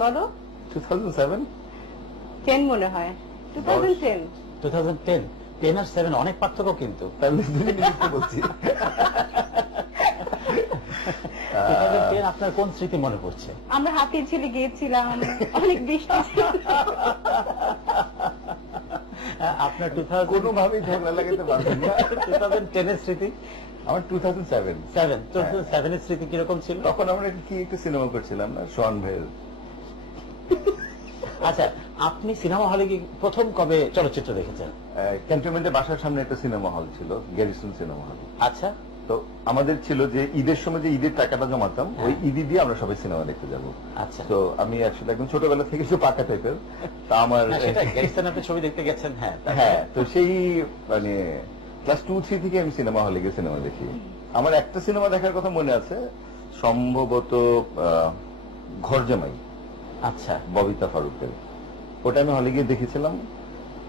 বলো 2007 10 মনে হয় 2010 2010 10 আর 7 অনেক পার্থক্য কিন্তু তাহলে বলছি 2010 আপনার কোন স্মৃতি মনে পড়ছে? আমরা হাতির ঝিলে গিয়েছিলাম, অনেক বৃষ্টি ছিল। আপনার 2000 কোনোভাবেই ঝগড়া লাগাতে পারবেন না। 2010 এর স্মৃতি? আমার 2007 2007 এর স্মৃতি কিরকম ছিল? তখন আমরা একটু সিনেমা করছিলাম না, শোয়ান ভাইয়ের। আচ্ছা, আপনি সিনেমা হলে কি প্রথম কবে চলচ্চিত্র দেখেছেন? ক্যান্টনমেন্টের বাসার সামনে একটা সিনেমা হল ছিল, গ্যারিসন সিনেমা হল। আচ্ছা, তো আমাদের ছিল যে ঈদের সময় যে ঈদের টাকাটা জমাতাম, ওই ঈদি দিয়ে আমরা সবাই সিনেমা দেখতে যাবো। আচ্ছা, তো আমি আসলে একদম ছোটবেলা থেকে একটু পাকা টাইপের, তা আমার আপনি ছবি দেখতে গেছেন। হ্যাঁ, তো সেই মানে ক্লাস 2-3 থেকে আমি সিনেমা হলে গিয়ে সিনেমা দেখি। আমার একটা সিনেমা দেখার কথা মনে আছে, সম্ভবত ঘর জামাই। আচ্ছা, ববিতা ফারুকের। ওটা আমি হলে গিয়ে দেখেছিলাম,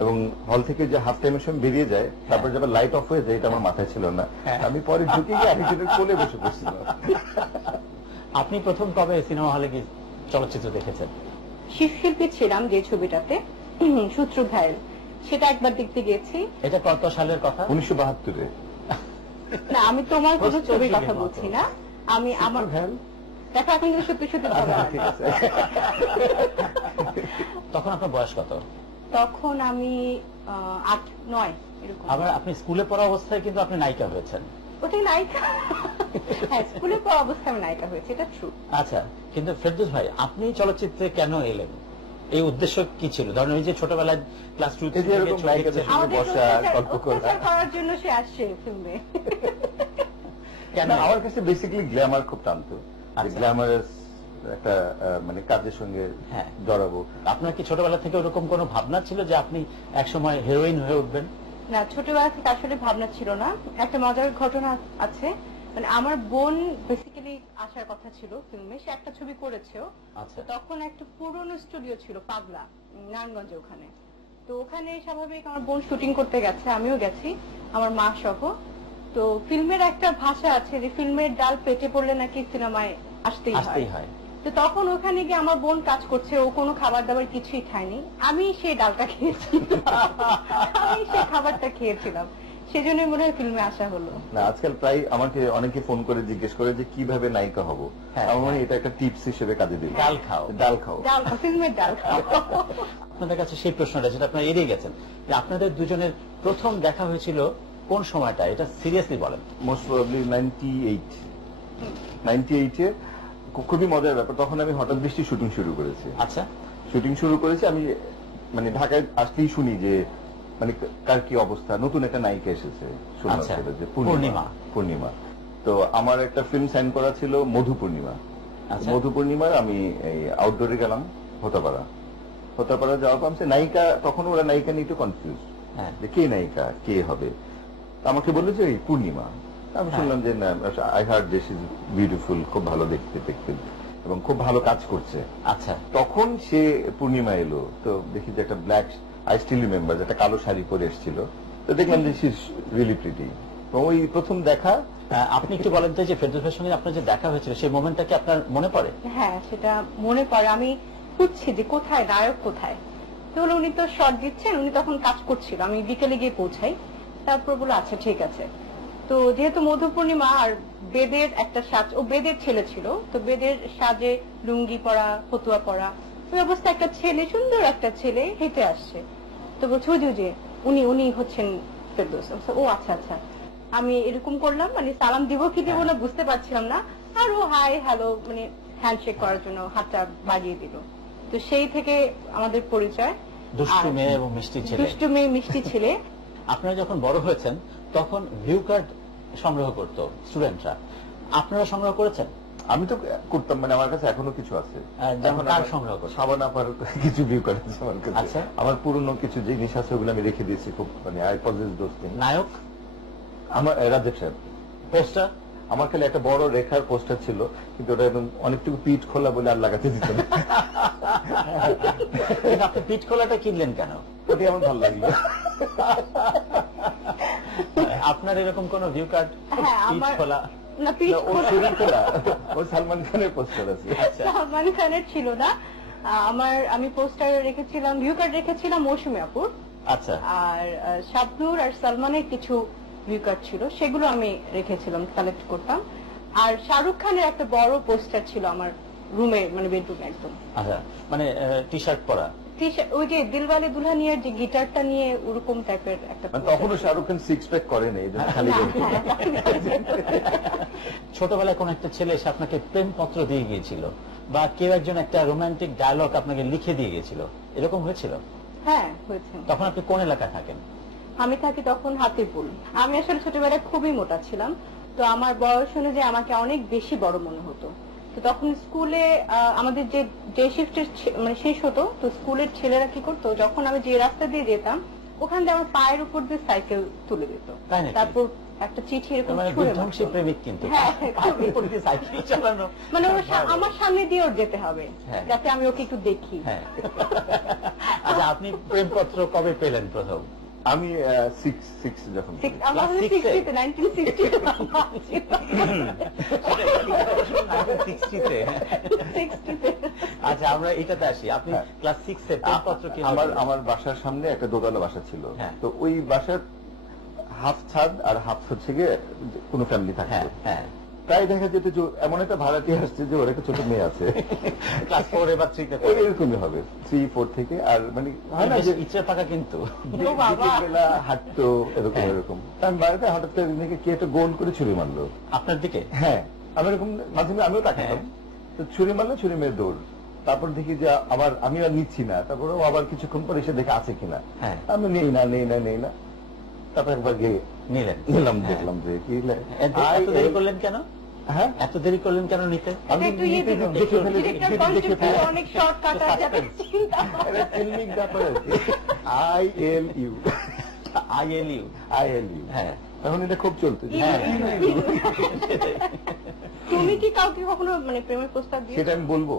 এবং হল থেকে যে হাফ টাইমের সময় বেরিয়ে যায়, তারপর যখন লাইট অফ হয়ে যায়, এটা আমার মাথায় ছিল না। আমি পরে ঢুকে গিয়ে আরেকজনের কোলে বসে পড়ছিলাম। আপনি প্রথম কবে সিনেমা হলে গিয়ে চলচ্চিত্র দেখেছেন? শিবশিল্পী ছিলাম যে ছবিটাতে, সূত্র ভাইয়ের, সেটা একবার দেখতে গেছি। এটা কত সালের কথা? 1972-এ। না, আমি তোমার কোন ছবির কথা বলছি না, আমি আমার দেখো এখন কিন্তু সত্যি সত্যি ঠিক আছে। তখন আপনার বয়স কত? তখন আমি 8-9 এরকম। আবার আপনি স্কুলে পড়া অবস্থায় কিন্তু আপনি নায়িকা হয়েছেন। ওটাই নায়িকা? হ্যাঁ, স্কুলে পড়া অবস্থায় আমি নায়িকা হয়েছি, এটা ট্রু। আচ্ছা, কিন্তু ফেরদৌস ভাই, আপনি চলচ্চিত্রে কেন এলেন? এই উদ্দেশ্য কি ছিল? ধরেন ওই যে ছোটবেলায় ক্লাস 2 থেকে করার জন্য সে আসছে ফিল্মে। কেন? আমার কাছে বেসিক্যালি গ্ল্যামার খুব টানতো, গ্ল্যামারাস একটা মানে কাজের সঙ্গে জড়াবো। আপনার কি ছোটবেলা থেকে ওরকম কোনো ভাবনা ছিল যে আপনি একসময় হিরোইন হয়ে উঠবেন? না, ছোটবেলা থেকে আসলে ভাবনা ছিল না। একটা মজার ঘটনা আছে, মানে আমার বোন বেসিক্যালি আসার কথা ছিল ফিল্মে, সে একটা ছবি করেছেও। আচ্ছা, তখন একটা পুরনো স্টুডিও ছিল পাগলা, নারায়ণগঞ্জে, ওখানে। তো ওখানে স্বাভাবিক আমার বোন শুটিং করতে গেছে, আমিও গেছি আমার মা সহ। তো ফিল্মের একটা ভাষা আছে যে ফিল্মের ডাল পেটে পড়লে নাকি সিনেমায় আসতেই হয়। তো তখন ওখানে গিয়ে আমার বোন কাজ করছে, ও কোনো খাবার দাবার কিছুই খায়নি, আমি সেই ডালটা খেয়েছি, আমি সেই খাবারটা খেয়েছিলাম, সেজন্যই মনে হয় ফিল্মে আসা হলো। না, আজকাল প্রায় আমাকে অনেকে ফোন করে জিজ্ঞেস করে যে কিভাবে নায়িকা হব। আমার মনে হয় এটা একটা টিপস হিসেবে কাজে দিবে। ডাল খাও, ডাল খাও, ডাল খাও, ফিল্মের ডাল খাও। আপনাদের কাছে সেই প্রশ্নটা যেটা আপনারা এড়িয়ে গেছেন, যে আপনাদের দুজনের প্রথম দেখা হয়েছিল কোন সময়টা? এটা সিরিয়াসলি বলেন। মোস্ট প্রবাবলি 98-এ। খুবই মজার ব্যাপার, তখন আমি হঠাৎ বৃষ্টি শুটিং শুরু করেছি। আচ্ছা, শুটিং শুরু করেছি আমি, মানে ঢাকায় আসতেই শুনি যে মানে কার কি অবস্থা, নতুন একটা নায়িকা এসেছে, পূর্ণিমা। তো আমার একটা ফিল্ম সাইন করা ছিল মধু পূর্ণিমা। মধু পূর্ণিমার আমি এই আউটডোরে গেলাম, হতাপাড়া যাওয়ার পর নায়িকা, তখন ওরা নায়িকা নিয়ে একটু কনফিউজ যে কে নায়িকা, কে হবে। আমাকে বললো যে এই পূর্ণিমা। আমি শুনলাম যে না, I hard this is beautiful, খুব ভালো দেখতে এবং খুব ভালো কাজ করছে। আচ্ছা, তখন সে পূর্ণিমা এলো, তো দেখি যে একটা ব্ল্যাক, আই স্টিল রিমেম্বার, একটা কালো শাড়ি পরে এসেছিল। তো দেখলাম যে শি ইজ রিয়েলি প্রিটি। এবং ওই প্রথম দেখা। আপনি একটু বলেন তো যে ফেরদৌস ভাইয়ের সঙ্গে আপনার যে দেখা হয়েছিল সেই মোমেন্টটা কি আপনার মনে পড়ে? হ্যাঁ, সেটা মনে পড়ে। আমি খুঁজছি যে কোথায় নায়ক, কোথায়। তো উনি তো শর্ট দিচ্ছেন, উনি তখন কাজ করছিল, আমি বিকেলে গিয়ে পৌঁছাই। তারপর বলো আচ্ছা ঠিক আছে। তো যেহেতু মধু পূর্ণিমা আর বেদের একটা সাজ, ও বেদের ছেলে ছিল, তো বেদের সাজে লুঙ্গি পরা, ফতুয়া পরা, ওই অবস্থা একটা ছেলে, সুন্দর একটা ছেলে হেঁটে আসছে। তো বলছে যে উনি হচ্ছেন ফেরদৌস। ও আচ্ছা আচ্ছা। আমি এরকম করলাম, মানে সালাম দিব কি দিব না বুঝতে পারছিলাম না, আর ও হাই হ্যালো মানে হ্যান্ডশেক করার জন্য হাতটা বাড়িয়ে দিল। তো সেই থেকে আমাদের পরিচয়। দুষ্টু মেয়ে এবং মিষ্টি ছেলে। দুষ্টু মেয়ে, মিষ্টি ছেলে। আপনারা যখন বড় হয়েছেন তখন ভিউ কার্ড সংগ্রহ করতো স্টুডেন্টরা, আপনারা সংগ্রহ করেছেন? আমি তো করতাম, মানে আমার কাছে এখনো কিছু আছে। যেমন কার সংগ্রহ করতেন? সাবান আপার কিছু ভিউ কার্ড আছে আমার কাছে। আচ্ছা, আমার পুরনো কিছু জিনিস আছে, ওগুলো আমি রেখে দিয়েছি। খুব মানে আই পজেস দোজ থিংস। নায়ক আমার রাজেশ সাহেব। পোস্টার আমার খালি একটা বড় রেখার পোস্টার ছিল, কিন্তু ওটা একদম অনেকটুকু পিঠ খোলা বলে আর লাগাতে দিত না। আপনি পিঠ খোলাটা কিনলেন কেন? ওটি আমার ভালো লাগলো। আপনার এরকম কোন ভিউ কার্ড পিঠ খোলা? না পিচ ও শরীরটা না, ও সালমান খানের পোস্টার আছে। সালমান খানের ছিল না, আমি পোস্টার রেখেছিলাম, ভিউ কার্ড রেখেছিলাম মৌসুমী আপুর। আচ্ছা। আর শাবনূর আর সালমানের কিছু ভিউ কার্ড ছিল, সেগুলো আমি রেখেছিলাম, কালেক্ট করতাম। আর শাহরুখ খানের একটা বড় পোস্টার ছিল আমার রুমে, মানে বেডরুমে একদম। আচ্ছা, মানে টি শার্ট পরা, ওই যে দিলওয়ালে দুলহানিয়ার যে গিটারটা নিয়ে ওরকম টাইপের একটা। তখনও শাহরুখ খান সিক্স প্যাক করেনি, এই জন্য খালি ছোটবেলায় কোন একটা ছেলে এসে আপনাকে প্রেম পত্র দিয়ে গিয়েছিল, বা কেউ একজন একটা রোমান্টিক ডায়লগ আপনাকে লিখে দিয়ে গিয়েছিল, এরকম হয়েছিল? হ্যাঁ হয়েছে। তখন আপনি কোন এলাকায় থাকেন? আমি থাকি তখন হাতিপুর। আমি আসলে ছোটবেলায় খুবই মোটা ছিলাম, তো আমার বয়স অনুযায়ী আমাকে অনেক বেশি বড় মনে হতো। তো তখন স্কুলে আমাদের যে ডে শিফটের মানে শেষ হতো, তো স্কুলের ছেলেরা কি করতো, যখন আমি যে রাস্তা দিয়ে যেতাম ওখান দিয়ে আমার পায়ের উপর দিয়ে সাইকেল তুলে দিত, তারপর একটা চিঠি এরকম প্রেমিক, কিন্তু সাইকেল চালানো মানে আমার সামনে দিয়ে ওর যেতে হবে যাতে আমি ওকে একটু দেখি। আচ্ছা, আপনি প্রেমপত্র কবে পেলেন প্রথম? আমি যখন আচ্ছা, আমরা এটাতে আসি। আপনি ক্লাস 6 এ প্রেমপত্র কি? আমার বাসার সামনে একটা দোতলা বাসা ছিল, তো ওই বাসার হাফ ছাদ আর হাফ হচ্ছে গিয়ে কোনো ফ্যামিলি থাকে। প্রায় দেখা যেত যে এমন একটা ভাড়াটি আসছে যে ওর একটা ছোট মেয়ে আছে, ক্লাস 4 বা 3 তে, এরকমই হবে 3-4 থেকে। আর মানে হয় না যে ইচ্ছা পাকা, কিন্তু বেলা হাঁটতো এরকম এরকম। আমি বাড়িতে হঠাৎ করে দিনে কে একটা গোল করে ছুরি মারলো আপনার দিকে। হ্যাঁ, আমি এরকম মাঝে মাঝে আমিও তাকাতাম, তো ছুরি মারলো, ছুরি মেরে দৌড়। তারপর দেখি যে আবার আমি আর নিচ্ছি না, তারপরে আবার কিছুক্ষণ পরে এসে দেখে আছে কিনা, আমি নেই না। তারপর একবার গিয়ে নিলাম, দেখলাম যে কি দেরি করলেন কেন? হ্যাঁ, এত দেরি করলেন কেন নিতে? ILU, হ্যাঁ, তখন এটা খুব চলতো। তুমি কি কাউকে কখনো মানে প্রেমের প্রস্তাব দিয়েছো? সেটা আমি বলবো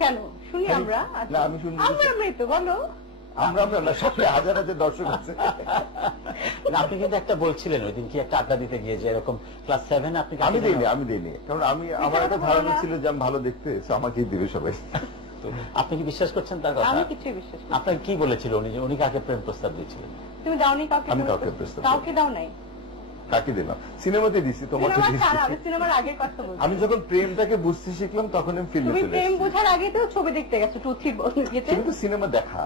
কেন, শুনি আমরা। না, আমি শুনি, আমরাই তো বলো। আমরা সাথে হাজার হাজার দর্শক আছে। আপনি কিন্তু একটা বলছিলেন ওই দিন, কি একটা আড্ডা দিতে গিয়ে, যে এরকম ক্লাস 7 আপনি। আমি দিইনি, কারণ আমার একটা ধারণা ছিল যে আমি ভালো দেখতে, আমাকেই দিবে সবাই। আপনি কি বিশ্বাস করছেন তার কথা? আমি কিছুই বিশ্বাস করি না। আপনাকে কি বলেছিল উনি কাকে প্রেম প্রস্তাব দিয়েছিলেন? তুমি দাওনি কাউকে? আমি কাউকে প্রস্তাব, কাউকে দাও নাই। কাকে দিলাম? সিনেমাতে দিছি, তোমাকে দিছি। আমি সিনেমার আগের কথা বলছি। আমি যখন প্রেমটাকে বুঝতে শিখলাম তখন আমি ফিল্মে চলে গেছি। তুমি প্রেম বোঝার আগে তো ছবি দেখতে গেছো 2-3 বছর যেতে। কিন্তু সিনেমা দেখা,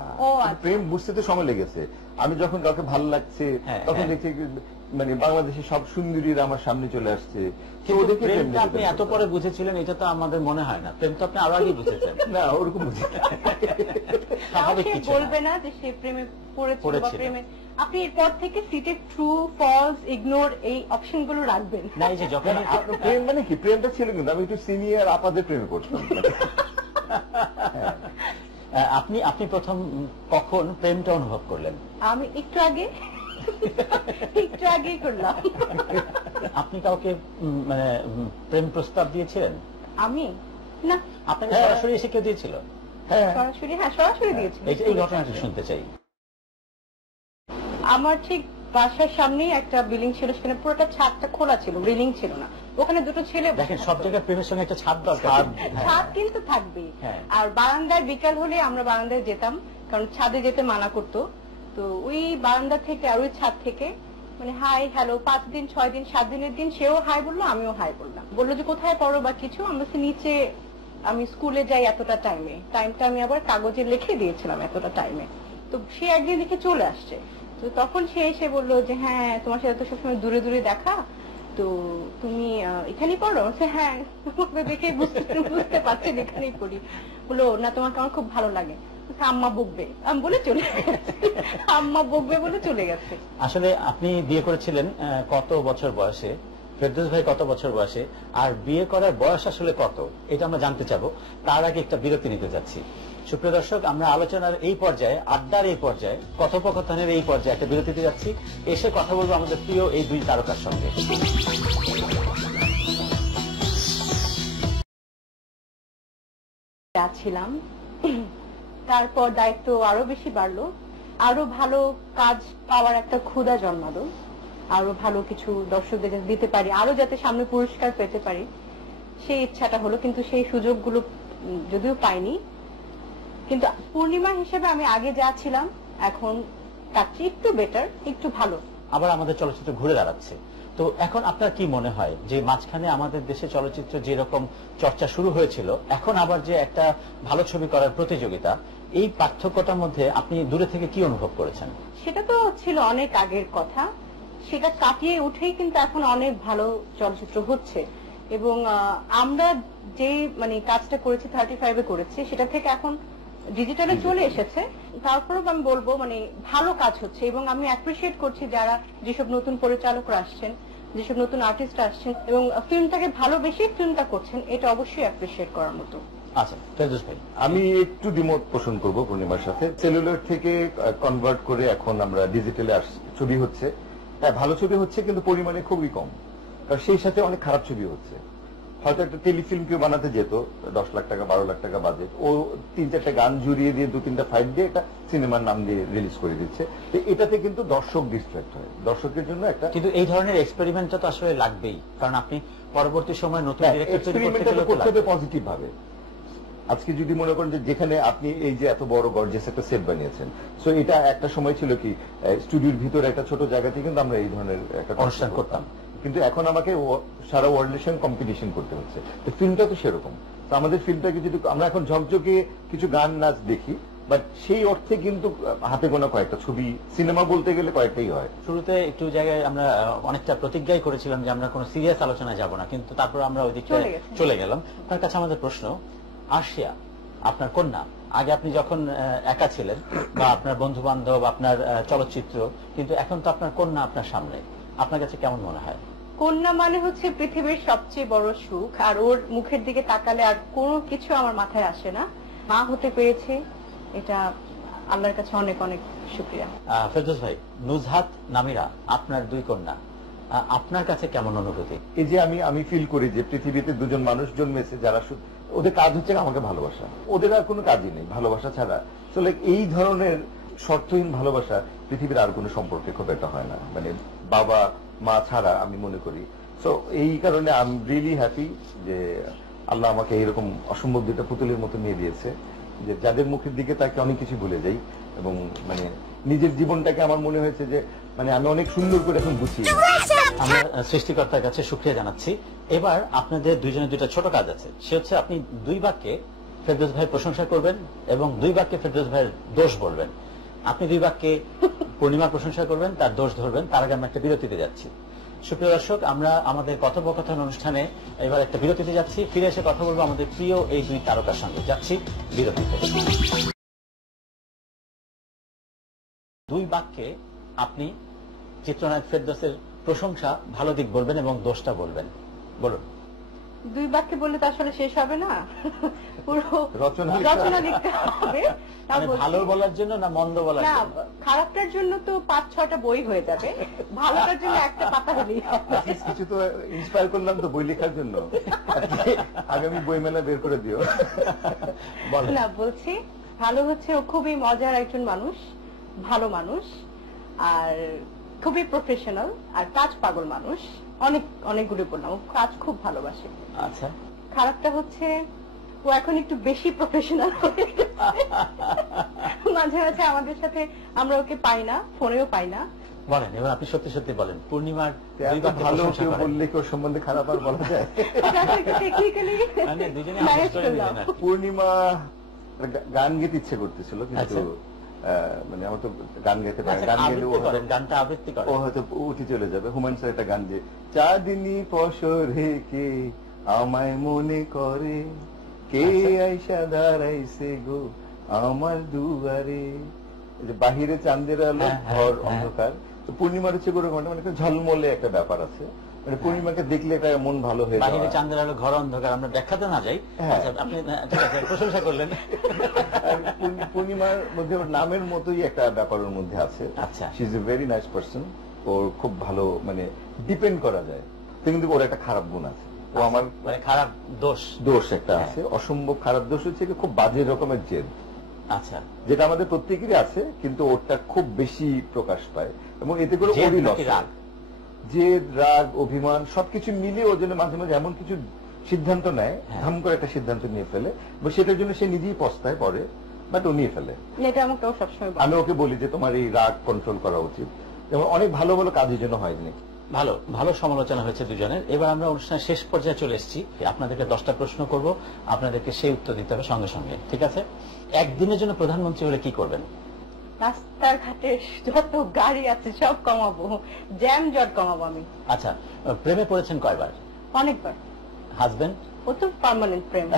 প্রেম বুঝতে তো সময় লেগেছে। আমি যখন কাউকে ভালো লাগছে তখন দেখছি মানে বাংলাদেশের সব সুন্দরীরা আমার সামনে চলে আসছে। আপনি এত পরে বুঝেছিলেন, এটা তো আমাদের মনে হয় না। প্রেম তো আপনি আরো আগে বুঝেছেন। না, ওরকম বুঝি বলবে না যে সে প্রেমে পড়েছিল বা প্রেমে। আপনি এরপর থেকে সিটে ট্রু, ফলস, ইগনোর এই অপশন গুলো রাখবেন না। এই যে যখন প্রেম মানে কি, প্রেমটা ছিল কিন্তু আমি একটু সিনিয়র আপাদের প্রেমে পড়তাম। আপনি প্রথম কখন প্রেমটা অনুভব করলেন? আমি একটু আগেই করলাম। আপনি কাউকে মানে প্রেম প্রস্তাব দিয়েছিলেন? আমি না। আপনাকে সরাসরি এসে কেউ দিয়েছিল? সরাসরি দিয়েছিল। এই ঘটনাটি শুনতে চাই। আমার ঠিক বাসার সামনেই একটা বিল্ডিং ছিল, সেখানে পুরোটা ছাদটা খোলা ছিল, রেলিং ছিল না। ওখানে দুটো ছেলে, দেখেন সব জায়গায় প্রেমের সঙ্গে একটা ছাদ দরকার, ছাদ কিন্তু থাকবেই। আর বারান্দায় বিকাল হলে আমরা বারান্দায় যেতাম, কারণ ছাদে যেতে মানা করতো। তো ওই বারান্দা থেকে আর ওই ছাদ থেকে মানে হাই হ্যালো, 5 দিন 6 দিন 7 দিনের দিন সেও হাই বললো, আমিও হাই বললাম। বললো যে কোথায় পড়ো বা কিছু, আমরা নিচে, আমি স্কুলে যাই এতটা টাইমটা আমি আবার কাগজে লিখে দিয়েছিলাম এতটা টাইমে। তো সে একদিন দেখে চলে আসছে, তো তখন সে এসে বললো যে হ্যাঁ তোমার সাথে তো সবসময় দূরে দূরে দেখা, তো তুমি এখানেই পড়ো? হ্যাঁ, তোমাকে দেখে বুঝতে পারছেন এখানেই পড়ি। বললো না, তোমাকে আমার খুব ভালো লাগে, আম্মা বকবে, আমি বলে চলে গেছে। আম্মা বকবে বলে চলে গেছে। আসলে আপনি বিয়ে করেছিলেন কত বছর বয়সে? ফেরদৌস ভাই কত বছর বয়সে? আর বিয়ে করার বয়স আসলে কত, এটা আমরা জানতে চাবো। তার আগে একটা বিরতি নিতে যাচ্ছি। সুপ্রিয় দর্শক, আমরা আলোচনার এই পর্যায়ে, আড্ডার এই পর্যায়ে, কথোপকথনের এই পর্যায়ে একটা বিরতিতে যাচ্ছি। এসে কথা বলবো আমাদের প্রিয় এই দুই তারকার সঙ্গে। যাচ্ছিলাম, তারপর দায়িত্ব আরো বেশি বাড়লো, আরো ভালো কাজ পাওয়ার একটা ক্ষুধা জন্মালো। আরো ভালো কিছু দর্শকদের যাতে দিতে পারি, আরো যাতে সামনে পুরস্কার পেতে পারি, সেই ইচ্ছাটা হলো। কিন্তু সেই সুযোগগুলো যদিও পাইনি, কিন্তু পূর্ণিমা হিসেবে আমি আগে যা ছিলাম এখন তার চেয়ে একটু বেটার, একটু ভালো। আবার আমাদের চলচ্চিত্র ঘুরে দাঁড়াচ্ছে। তো এখন আপনার কি মনে হয় যে মাঝখানে আমাদের দেশে চলচ্চিত্র যেরকম চর্চা শুরু হয়েছিল, এখন আবার যে একটা ভালো ছবি করার প্রতিযোগিতা, এই পার্থক্যটার মধ্যে আপনি দূরে থেকে কি অনুভব করেছেন? সেটা তো ছিল অনেক আগের কথা, সেটা কাটিয়ে উঠেই কিন্তু এখন অনেক ভালো চলচ্চিত্র হচ্ছে। এবং আমরা যে মানে কাজটা করেছি 35-এ করেছি, সেটা থেকে এখন ডিজিটালে চলে এসেছে। তারপরেও আমি বলবো মানে ভালো কাজ হচ্ছে, এবং আমি অ্যাপ্রিসিয়েট করছি যারা যেসব নতুন পরিচালকরা আসছেন, যেসব নতুন আর্টিস্ট আসছেন এবং ফিল্মটাকে ভালোবেসে ফিল্মটা করছেন, এটা অবশ্যই অ্যাপ্রিসিয়েট করার মতো। আচ্ছা ফেরদৌস ভাই। আমি একটু দ্বিমত পোষণ করব পূর্ণিমার সাথে। সেলুলয়েড থেকে কনভার্ট করে এখন আমরা ডিজিটালে ছবি হচ্ছে, হ্যাঁ ভালো ছবি হচ্ছে, কিন্তু পরিমাণে খুবই কম। কারণ সেই সাথে অনেক খারাপ ছবি হচ্ছে। হয়তো একটা টেলিফিল্ম কেউ বানাতে যেত, 10 লাখ টাকা 12 লাখ টাকা বাজেট, ও 3-4টা গান জুড়িয়ে দিয়ে 2-3টা ফাইট দিয়ে একটা সিনেমার নাম দিয়ে রিলিজ করে দিচ্ছে। তো এটাতে কিন্তু দর্শক ডিস্ট্রাক্ট হয়, দর্শকের জন্য একটা। কিন্তু এই ধরনের এক্সপেরিমেন্টটা তো আসলে লাগবেই, কারণ আপনি পরবর্তী সময় নতুন ডিরেক্টর তৈরি করতে হবে পজিটিভ ভাবে। আজকে যদি মনে করেন যে যেখানে আপনি এই যে এত বড় গর্জিয়াস একটা সেট বানিয়েছেন, সো এটা একটা সময় ছিল কি স্টুডিওর ভিতরে একটা ছোট জায়গাতে কিন্তু আমরা এই ধরনের একটা অনুষ্ঠান করতাম, কিন্তু এখন আমাকে সারা ওয়ার্ল্ডের সঙ্গে কম্পিটিশন করতে হচ্ছে। তো ফিল্মটা তো সেরকম। তো আমাদের ফিল্মটাকে যদি আমরা এখন ঝকঝকে কিছু গান নাচ দেখি, বাট সেই অর্থে কিন্তু হাতে গোনা কয়েকটা ছবি, সিনেমা বলতে গেলে কয়েকটাই হয়। শুরুতে একটু জায়গায় আমরা অনেকটা প্রতিজ্ঞাই করেছিলাম যে আমরা কোনো সিরিয়াস আলোচনায় যাব না, কিন্তু তারপর আমরা ওই দিকে চলে গেলাম। আপনার কাছে আমাদের প্রশ্ন, আরশিয়া আপনার কন্যা, আগে আপনি যখন একা ছিলেন বা আপনার বন্ধু বান্ধব, আপনার চলচ্চিত্র, কিন্তু এখন তো আপনার কন্যা আপনার সামনে, আপনার কাছে কেমন মনে হয়? কন্যা মানে হচ্ছে পৃথিবীর সবচেয়ে বড় সুখ, আর ওর মুখের দিকে তাকালে আর কোনো কিছু আমার মাথায় আসে না। মা হতে পেরেছে, এটা আল্লাহর কাছে অনেক অনেক শুকরিয়া। ফেরদৌস ভাই, নুজহাত নামিরা আপনার 2 কন্যা, আপনার কাছে কেমন অনুভূতি? এই যে আমি ফিল করি যে পৃথিবীতে দুজন মানুষ জন্মেছে যারা ওদের কাজ হচ্ছে আমাকে ভালোবাসা, ওদের আর কোনো কাজই নেই ভালোবাসা ছাড়া। আসলে এই ধরনের শর্তহীন ভালোবাসা পৃথিবীর আর কোনো সম্পর্কে খুব একটা হয় না, মানে বাবা মা ছাড়া আমি মনে করি। সো এই কারণে আই এম রিয়েলি হ্যাপি যে আল্লাহ আমাকে এইরকম অসম্ভব দুটা পুতুলের মতো নিয়ে দিয়েছে, যে যাদের মুখের দিকে তাকে অনেক কিছু ভুলে যাই, এবং মানে নিজের জীবনটাকে আমার মনে হয়েছে যে মানে আমি অনেক সুন্দর করে এখন বুঝি। আমরা সৃষ্টিকর্তার কাছে শুকরিয়া জানাচ্ছি। এবার আপনাদের দুইজনের 2টা ছোট কাজ আছে, সে হচ্ছে আপনি 2 বাক্যে ফেরদৌস ভাইয়ের প্রশংসা করবেন এবং 2 বাক্যে ফেরদৌস ভাইয়ের দোষ বলবেন। আপনি 2 বাক্যে পূর্ণিমার প্রশংসা করবেন, তার দোষ ধরবেন। তার আগে আমরা একটা বিরতিতে যাচ্ছি। সুপ্রিয় দর্শক, আমরা আমাদের কথোপকথন অনুষ্ঠানে এবার একটা বিরতিতে যাচ্ছি। ফিরে এসে কথা বলবো আমাদের প্রিয় এই 2 তারকার সঙ্গে। যাচ্ছি বিরতিতে। 2 বাক্যে আপনি চিত্রনায়ক ফেরদৌসের প্রশংসা, ভালো দিক বলবেন এবং দোষটা বলবেন। বলুন। 2 বাক্যে বললে তো আসলে শেষ হবে না, পুরো রচনা লিখতে হবে। ভালো বলার জন্য না মন্দ বলার জন্য? না, খারাপটার জন্য তো 5-6টা বই হয়ে যাবে, ভালোটার জন্য একটা পাতা হলেই হবে। কিছু তো ইন্সপায়ার করলাম তো বই লেখার জন্য, আগামী বই মেলা বের করে দিও। না, বলছি ভালো হচ্ছে ও খুবই মজার একজন মানুষ, ভালো মানুষ, আর খুবই প্রফেশনাল, আর কাজ পাগল মানুষ। অনেকগুলো বললাম, ও কাজ খুব ভালোবাসে। আচ্ছা। খারাপটা হচ্ছে ও এখন একটু বেশি প্রফেশনাল হয়ে গেছে, মাঝে মাঝে আমাদের সাথে আমরা ওকে পাই না, ফোনেও পাই না। বলেন, এবার আপনি সত্যি সত্যি বলেন। পূর্ণিমার ভালো কেউ বললে কেউ সম্বন্ধে খারাপ আর বলা যায়? পূর্ণিমা গান গেতে ইচ্ছে করতেছিল, কিন্তু মানে আমার তো গান গাইতে পারে, গান গেলে গানটা আবৃত্তি করে, ও হয়তো উঠে চলে যাবে। হুমায়ুন স্যার একটা গান যে চাঁদনি পশরে কে আমায় মনে করে, কে আইসা দাঁড়াইছে গো আমার দুয়ারে, এই যে বাহিরে চাঁদের আলো ঘর অন্ধকার। তো পূর্ণিমার হচ্ছে করে মানে একটা ঝলমলে একটা ব্যাপার আছে, মানে পূর্ণিমাকে দেখলে একটা মন ভালো হয়ে যায়। বাহিরে চাঁদের আলো ঘর অন্ধকার, আমরা দেখাতে না যাই। আপনি ঠিক আছে, প্রশংসা করলেন। পূর্ণিমার মধ্যে ওর নামের মতোই একটা ব্যাপারের মধ্যে আছে। আচ্ছা, she is a very nice person. ওর খুব ভালো মানে ডিপেন্ড করা যায়, কিন্তু ওর একটা খারাপ গুণ আছে। ও আমার মানে খারাপ দোষ একটা আছে, অসম্ভব খারাপ দোষ হচ্ছে খুব বাজে রকমের জেদ। আচ্ছা, যেটা আমাদের প্রত্যেকেরই আছে, কিন্তু ওরটা খুব বেশি প্রকাশ পায় এবং এতে করে ওরই লস। জেদ, রাগ, অভিমান সবকিছু মিলিয়ে ওর জন্য মাঝে মাঝে এমন কিছু সিদ্ধান্ত নেয়, ধাম করে একটা সিদ্ধান্ত নিয়ে ফেলে, বা সেটার জন্য সে নিজেই পস্তায় পড়ে, বাট ও নিয়ে ফেলে। এটা আমাকে সবসময় বলে। আমি ওকে বলি যে তোমার এই রাগ কন্ট্রোল করা উচিত, এবং অনেক ভালো ভালো কাজের জন্য হয়নি। ভালো ভালো সমালোচনা হয়েছে দুজনের। এবার আমরা অনুষ্ঠানের শেষ পর্যায়ে চলে এসেছি। আপনাদেরকে 10টা প্রশ্ন করব, আপনাদেরকে সেই উত্তর দিতে হবে সঙ্গে সঙ্গে, ঠিক আছে? একদিনের জন্য প্রধানমন্ত্রী হলে কি করবেন? রাস্তার ঘাটে যত গাড়ি আছে সব কমাবো, জ্যাম জট কমাবো আমি। আচ্ছা, প্রেমে পড়েছেন কয়বার? অনেকবার। হাজবেন্ড? ও তো পার্মানেন্ট প্রেম।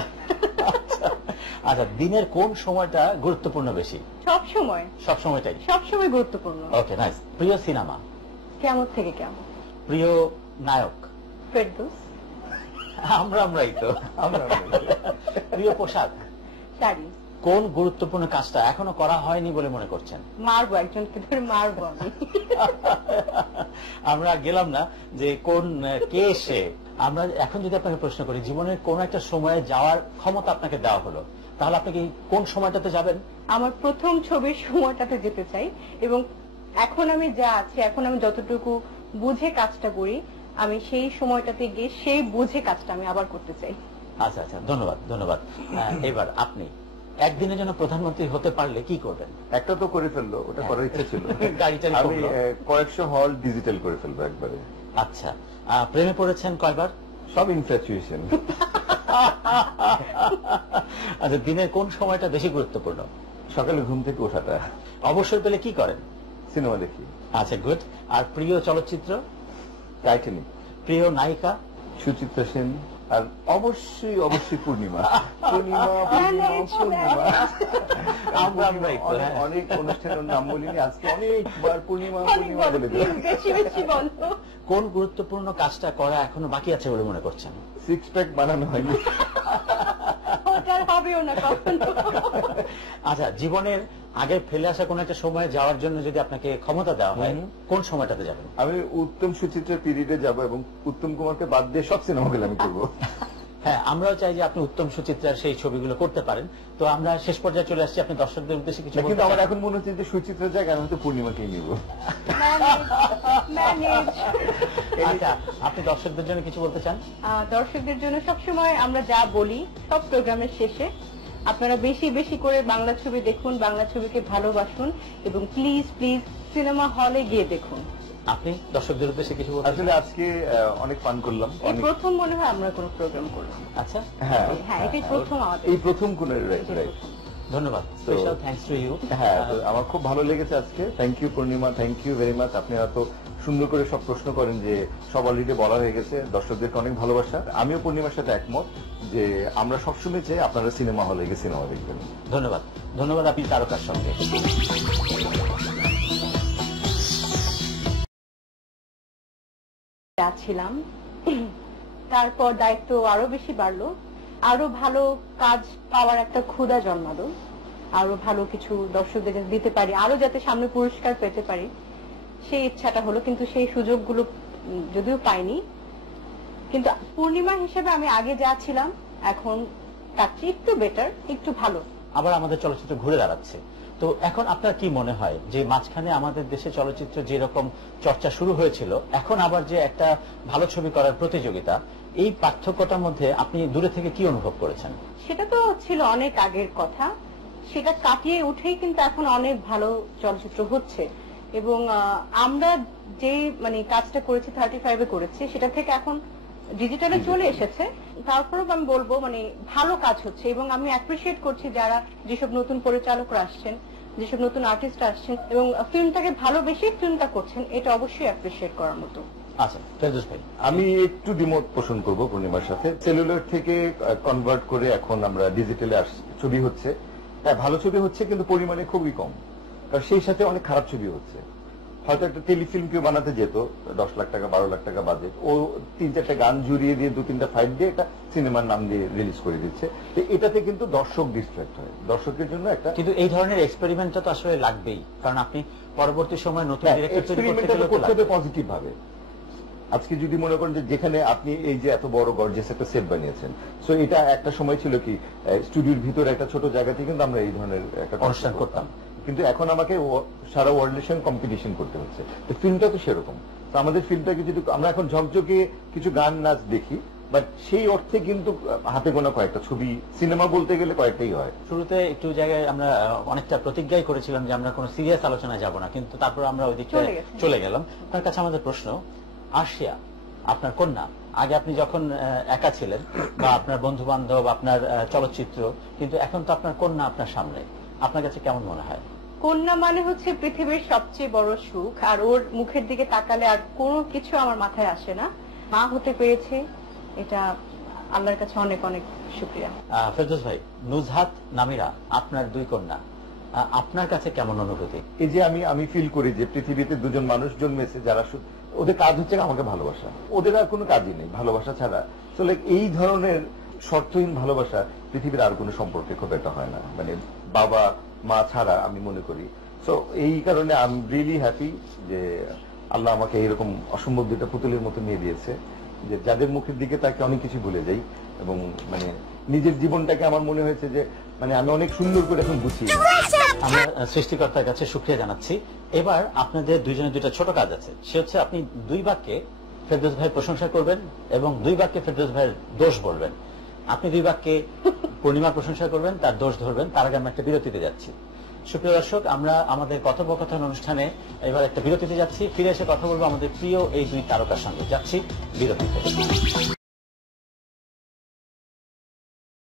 আচ্ছা, দিনের কোন সময়টা গুরুত্বপূর্ণ বেশি? সব সময়। সব সময়টাই? সব সময় গুরুত্বপূর্ণ। ওকে, নাইস। প্রিয় সিনেমা? কেমন থেকে কেমন। প্রিয় নায়ক? ফেরদৌস। আমরাই তো। প্রিয় পোশাক? শাড়ি। কোন গুরুত্বপূর্ণ কাজটা এখনো করা হয়নি বলে মনে করছেন? মারবো, একজনকে ধরে মারবো আমি। আমরা গেলাম না যে কোন কে সে। আমরা এখন যদি আপনাকে প্রশ্ন করি, জীবনের কোন একটা সময়ে যাওয়ার ক্ষমতা আপনাকে দেওয়া হলো, তাহলে আপনি কি কোন সময়টাতে যাবেন? আমার প্রথম ছবির সময়টাতে যেতে চাই, এবং এখন আমি যা আছি, এখন আমি যতটুকু বুঝে কাজটা করি, আমি সেই সময়টাতে গিয়ে সেই বুঝে কাজটা আমি আবার করতে চাই। আচ্ছা আচ্ছা, ধন্যবাদ ধন্যবাদ। এবার আপনি একদিনের জন্য প্রধানমন্ত্রী হতে পারলে কি করবেন? একটা তো করে ফেললো, ওটা করার ইচ্ছে ছিল। গাড়িটা আমি কয়েকশো হল ডিজিটাল করে ফেলবো একবারে। আচ্ছা, প্রেমে পড়েছেন কয়বার? সব ইনফ্যাচুয়েশন। আচ্ছা, দিনের কোন সময়টা বেশি গুরুত্বপূর্ণ? সকালে ঘুম থেকে ওঠাটা। অবসর পেলে কি করেন? সিনেমা দেখি। আচ্ছা, গুড। আর প্রিয় চলচ্চিত্র? টাইটানিক। প্রিয় নায়িকা? সুচিত্রা সেন। আর অবশ্যই অবশ্যই পূর্ণিমা। পূর্ণিমা পূর্ণিমা। আমরাই তো অনেক অনুষ্ঠানের নাম বলিনি, আজকে অনেকবার পূর্ণিমা পূর্ণিমা বলে দিলাম। কোন গুরুত্বপূর্ণ কাজটা করা এখনো বাকি আছে বলে মনে করছেন? সিক্স প্যাক বানানো হয়নি। আচ্ছা, জীবনের আগে ফেলে আসা কোন একটা সময় যাওয়ার জন্য যদি আপনাকে ক্ষমতা দেওয়া হয়, কোন সময়টাতে যাবেন? আমি উত্তম সুচিত্রা পিরিয়ডে যাব, এবং উত্তম কুমারকে বাদ দিয়ে সব সিনেমাগুলো আমি করবো। হ্যাঁ, আমরাও চাই যে আপনি উত্তম সুচিত্রার সেই ছবিগুলো করতে পারেন। তো আমরা শেষ পর্যায়ে চলে আসছি, আপনি দর্শকদের উদ্দেশ্যে কিছু? কিন্তু আমার এখন মনে হচ্ছে যে সুচিত্রার জায়গায় আমি তো পূর্ণিমাকেই নিব। আচ্ছা, আপনি দর্শকদের জন্য কিছু বলতে চান? দর্শকদের জন্য সবসময় আমরা যা বলি সব প্রোগ্রামের শেষে, আপনারা বেশি বেশি করে বাংলা ছবি দেখুন, বাংলা ছবিকে ভালোবাসুন, এবং প্লিজ প্লিজ সিনেমা হলে গিয়ে দেখুন। আপনি দর্শকদের উদ্দেশ্যে কিছু বলতে? আসলে আজকে অনেক ফান করলাম। এই প্রথম মনে হয় আমরা কোনো প্রোগ্রাম করলাম। আচ্ছা, হ্যাঁ, এটাই প্রথম আমাদের। এই প্রথম কোন রাইট। ধন্যবাদ, স্পেশাল থ্যাঙ্কস টু ইউ। হ্যাঁ, আমার খুব ভালো লেগেছে আজকে। Thank you Purnima, thank you very much. আপনি এত সুন্দর করে সব প্রশ্ন করেন যে সব অলরেডি বলা হয়ে গেছে। দর্শকদেরকে অনেক ভালোবাসা। আমিও পূর্ণিমার সাথে একমত যে আমরা সবসময় চাই আপনারা সিনেমা হলে গিয়ে সিনেমা দেখবেন। ধন্যবাদ ধন্যবাদ। আপনি তারকার সঙ্গে ছিলাম, তারপর দায়িত্ব আরো বেশি বাড়লো, আরো ভালো কাজ পাওয়ার একটা ক্ষুধা জন্মালো, আরো ভালো কিছু দর্শকদের দিতে পারি, আরো যাতে সামনে পুরস্কার পেতে পারি, সেই ইচ্ছাটা হলো। কিন্তু সেই সুযোগগুলো যদিও পাইনি, কিন্তু পূর্ণিমা হিসেবে আমি আগে যা ছিলাম এখন তার চেয়ে একটু বেটার, একটু ভালো। আবার আমাদের চলচ্চিত্র ঘুরে দাঁড়াচ্ছে। তো এখন আপনার কি মনে হয় যে মাঝখানে আমাদের দেশে চলচ্চিত্র যেরকম চর্চা শুরু হয়েছিল, এখন আবার যে একটা ভালো ছবি করার প্রতিযোগিতা, এই পার্থক্যটার মধ্যে আপনি দূরে থেকে কি অনুভব করেছেন? সেটা তো ছিল অনেক আগের কথা, সেটা কাটিয়ে উঠেই কিন্তু এখন অনেক ভালো চলচ্চিত্র হচ্ছে। এবং আমরা যে কাজটা করেছি 35-এ করেছি, সেটা থেকে এখন ডিজিটালে চলে এসেছে। তারপরেও আমি বলবো ভালো কাজ হচ্ছে, এবং আমি অ্যাপ্রিসিয়েট করছি যারা যেসব নতুন পরিচালকরা আসছেন, যেসব নতুন আর্টিস্ট আসছেন এবং ফিল্মটাকে ভালোবেসে ফিল্মটা করছেন, এটা অবশ্যই অ্যাপ্রিসিয়েট করার মতো। আচ্ছা, ফেরদৌস ভাই। আমি একটু দ্বিমত পোষণ করবো পূর্ণিমার সাথে। সেলুলার থেকে কনভার্ট করে এখন আমরা ডিজিটালে ছবি হচ্ছে। হ্যাঁ, ভালো ছবি হচ্ছে, কিন্তু পরিমাণে খুবই কম। কারণ সেই সাথে অনেক খারাপ ছবি হচ্ছে। হয়তো একটা টেলিফিল্ম কেউ বানাতে যেত, 10 লাখ টাকা 12 লাখ টাকা বাজেট, ও 3-4টা গান জুড়িয়ে দিয়ে 2-3টা ফাইট দিয়ে একটা সিনেমার নাম দিয়ে রিলিজ করে দিচ্ছে। তো এটাতে কিন্তু দর্শক ডিস্ট্রাক্ট হয়, দর্শকের জন্য একটা। কিন্তু এই ধরনের এক্সপেরিমেন্টটা তো আসলে লাগবেই, কারণ আপনি পরবর্তী সময় নতুন ডিরেক্টর তৈরি করতে হবে পজিটিভ ভাবে। আজকে যদি মনে করেন যে যেখানে আপনি এই যে এত বড় গর্জিয়াস একটা সেট বানিয়েছেন, সো এটা একটা সময় ছিল কি স্টুডিওর ভিতরে একটা ছোট জায়গাতে কিন্তু আমরা এই ধরনের একটা অনুষ্ঠান করতাম, কিন্তু এখন আমাকে সারা ওয়ার্ল্ডের সঙ্গে কম্পিটিশন করতে হচ্ছে। তো ফিল্মটা তো সেরকম, তো আমাদের ফিল্মটাকে যদি আমরা এখন ঝকঝকে কিছু গান নাচ দেখি, বাট সেই অর্থে কিন্তু হাতে গোনা কয়েকটা ছবি, সিনেমা বলতে গেলে কয়েকটাই হয়। শুরুতে একটু জায়গায় আমরা অনেকটা প্রতিজ্ঞাই করেছিলাম যে আমরা কোনো সিরিয়াস আলোচনায় যাব না, কিন্তু তারপর আমরা ওই দিকে চলে গেলাম। আপনার কাছে আমাদের প্রশ্ন, আরশিয়া আপনার কন্যা, আগে আপনি যখন একা ছিলেন বা আপনার বন্ধু বান্ধব, আপনার চলচ্চিত্র, কিন্তু এখন তো আপনার কন্যা আপনার সামনে, আপনার কাছে কেমন মনে হয়? কন্যা মানে হচ্ছে পৃথিবীর সবচেয়ে বড় সুখ, আর ওর মুখের দিকে তাকালে আর কোনো কিছু আমার মাথায় আসে না। মা হতে পেরেছে, এটা আল্লাহর কাছে অনেক অনেক শুকরিয়া। ফেরদৌস ভাই, নুজহাত, নামিরা আপনার দুই কন্যা, আপনার কাছে কেমন অনুভূতি? এই যে আমি ফিল করি যে পৃথিবীতে দুজন মানুষ জন্মেছে যারা ওদের কাজ হচ্ছে আমাকে ভালোবাসা, ওদের আর কোনো কাজই নেই ভালোবাসা ছাড়া। তো এই ধরনের শর্তহীন ভালোবাসা পৃথিবীর আর কোনো সম্পর্কে খুব একটা হয় না, মানে বাবা মা ছাড়া, আমি মনে করি। সো এই কারণে আই এম রিয়েলি হ্যাপি যে আল্লাহ আমাকে এইরকম অসম্ভব দুটা পুতুলের মতো নিয়ে দিয়েছে, যে যাদের মুখের দিকে তাকে অনেক কিছু ভুলে যাই, এবং মানে নিজের জীবনটাকে আমার মনে হয়েছে যে মানে আমি অনেক সুন্দর করে এখন বুঝি। আমরা সৃষ্টিকর্তার কাছে শুকরিয়া জানাচ্ছি। এবার আপনাদের দুইজনের দুইটা ছোট কাজ আছে, সে হচ্ছে আপনি দুই বাক্যে ফেরদৌস ভাইয়ের প্রশংসা করবেন এবং দুই বাক্যে ফেরদৌস ভাইয়ের দোষ বলবেন। আপনি দুই বাক্যে পূর্ণিমার প্রশংসা করবেন, তার দোষ ধরবেন। তার আগে আমরা একটা বিরতিতে যাচ্ছি। সুপ্রিয় দর্শক, আমরা আমাদের কথোপকথন অনুষ্ঠানে এবার একটা বিরতিতে যাচ্ছি। ফিরে এসে কথা বলবো আমাদের প্রিয় এই দুই তারকার সঙ্গে। যাচ্ছি বিরতিতে।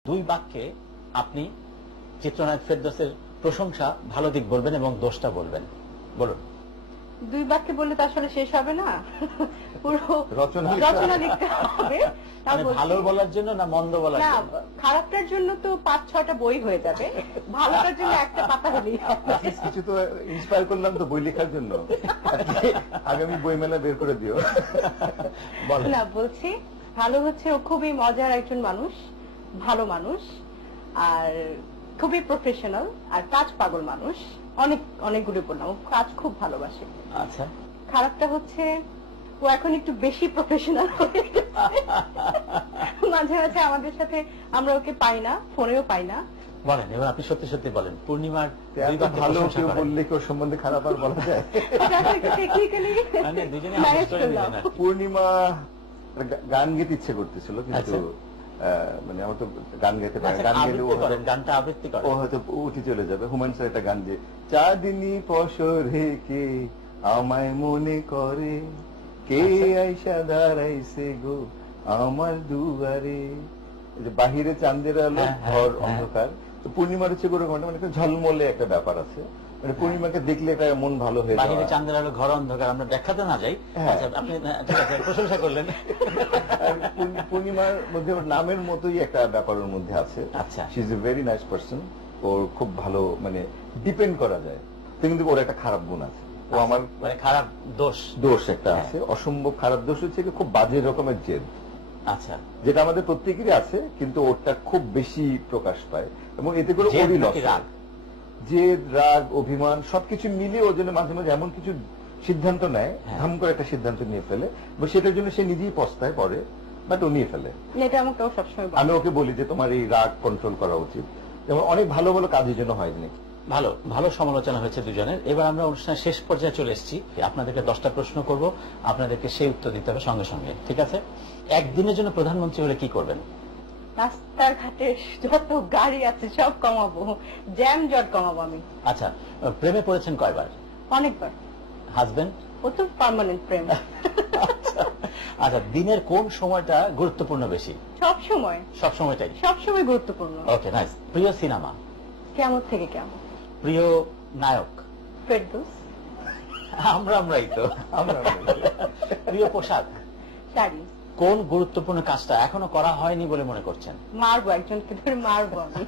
দুই বাক্যে আপনি চিত্রনায়ক ফেরদৌসের প্রশংসা, ভালো দিক বলবেন এবং দোষটা বলবেন। বলুন। দুই বাক্যে বললে তো আসলে শেষ হবে না, পুরো রচনা লিখতে হবে। ভালো বলার জন্য না মন্দ বলার না, জন্য? খারাপটার জন্য তো 5-6টা বই হয়ে যাবে, ভালোটার জন্য একটা পাতা হলেই হবে। কিছু তো ইন্সপায়ার করলাম তো বই লেখার জন্য, আগামী বই মেলা বের করে দিও। না, বলছি ভালো হচ্ছে ও খুবই মজার একজন মানুষ, ভালো মানুষ, আর খুবই প্রফেশনাল, আর কাজ পাগল মানুষ। অনেকগুলো বললাম, ও কাজ খুব ভালোবাসে। আচ্ছা। খারাপটা হচ্ছে ও এখন একটু বেশি প্রফেশনাল হয়ে গেছে, মাঝে মাঝে আমাদের সাথে আমরা ওকে পাই না, ফোনেও পাই না। বলেন, এবার আপনি সত্যি সত্যি বলেন। পূর্ণিমার ভালো কেউ বললে কেউ সম্বন্ধে খারাপ আর বলা যায়? পূর্ণিমা গান গেতে ইচ্ছে করতেছিল, কিন্তু মানে আমার তো গান গাইতে পারে, গান গেলে গানটা আবৃত্তি করে, ও হয়তো উঠে চলে যাবে। হুমায়ুন স্যার একটা গান, যে চাঁদনি পশরে কে আমায় মনে করে, কে আইসা দাঁড়াইছে গো আমার দুয়ারে, যে বাহিরে চাঁদের আলো, ঘর অন্ধকার। তো পূর্ণিমার হচ্ছে করে মানে একটা ঝলমলে একটা ব্যাপার আছে, মানে পূর্ণিমাকে দেখলে একটা মন ভালো হয়ে যায়। বাহিরে চাঁদের আলো, ঘর অন্ধকার, আমরা দেখাতে না যাই। আপনি ঠিক আছে, প্রশংসা করলেন। পূর্ণিমার মধ্যে ওর নামের মতোই একটা ব্যাপার ওর মধ্যে আছে। আচ্ছা, she is a very nice person. ওর খুব ভালো, মানে ডিপেন্ড করা যায়। কিন্তু ওর একটা খারাপ গুণ আছে, ও আমার মানে খারাপ দোষ একটা আছে, অসম্ভব খারাপ দোষ হচ্ছে খুব বাজে রকমের জেদ। আচ্ছা, যেটা আমাদের প্রত্যেকেরই আছে, কিন্তু ওরটা খুব বেশি প্রকাশ পায়, এবং এতে করে ওরই লস। জেদ, রাগ, অভিমান সবকিছু মিলিয়ে ওর জন্য মাঝে মাঝে এমন কিছু সিদ্ধান্ত নেয়, ধাম করে একটা সিদ্ধান্ত নিয়ে ফেলে, সেটার জন্য সে নিজেই পস্তায় পরে, বাট ও নিয়ে ফেলে। আমি ওকে বলি যে তোমার এই রাগ কন্ট্রোল করা উচিত। যেমন অনেক ভালো ভালো কাজের জন্য হয়নি। ভালো সমালোচনা হয়েছে দুজনের। এবার আমরা অনুষ্ঠানের শেষ পর্যায়ে চলে এসেছি। আপনাদেরকে 10টা প্রশ্ন করব, আপনাদেরকে সেই উত্তর দিতে হবে সঙ্গে সঙ্গে, ঠিক আছে? একদিনের জন্য প্রধানমন্ত্রী হলে কি করবেন? রাস্তার ঘাটে যত গাড়ি আছে সব কমাবো, জ্যাম জট কমাবো আমি। আচ্ছা, প্রেমে পড়েছেন কয়বার? অনেকবার। হাজবেন্ড? ও তো পার্মানেন্ট প্রেম। আচ্ছা, দিনের কোন সময়টা গুরুত্বপূর্ণ বেশি? সব সময়। সব সময়টাই? সব সময় গুরুত্বপূর্ণ। ওকে, নাইস। প্রিয় সিনেমা? কেমন থেকে কেমন। প্রিয় নায়ক? ফেরদৌস। আমরাই তো। প্রিয় পোশাক? শাড়ি। কোন গুরুত্বপূর্ণ কাজটা এখনো করা হয়নি বলে মনে করছেন? মারবো, একজনকে ধরে মারবো আমি।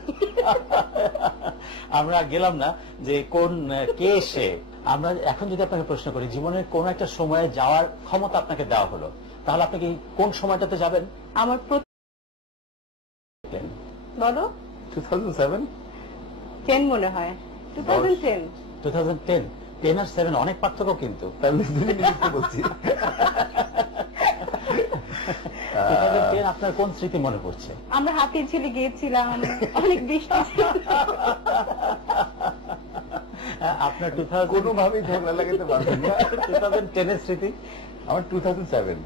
আমরা গেলাম না যে কে সে। আমরা এখন যদি আপনাকে প্রশ্ন করি, জীবনের কোন একটা সময়ে যাওয়ার ক্ষমতা আপনাকে দেওয়া হলো, তাহলে আপনি কি কোন সময়টাতে যাবেন? আমার বলো। 2007 10 মনে হয়। 2010। 2010। 10 আর 7 অনেক পার্থক্য কিন্তু। বলছি। 2010 আপনার কোন স্মৃতি মনে পড়ছে? আমরা হাতির ঝিলে গিয়েছিলাম, অনেক বৃষ্টি ছিল। আপনার 2000 কোনোভাবেই ঝগড়া লাগাতে পারবেন না। 2010 এর স্মৃতি? আমার 2007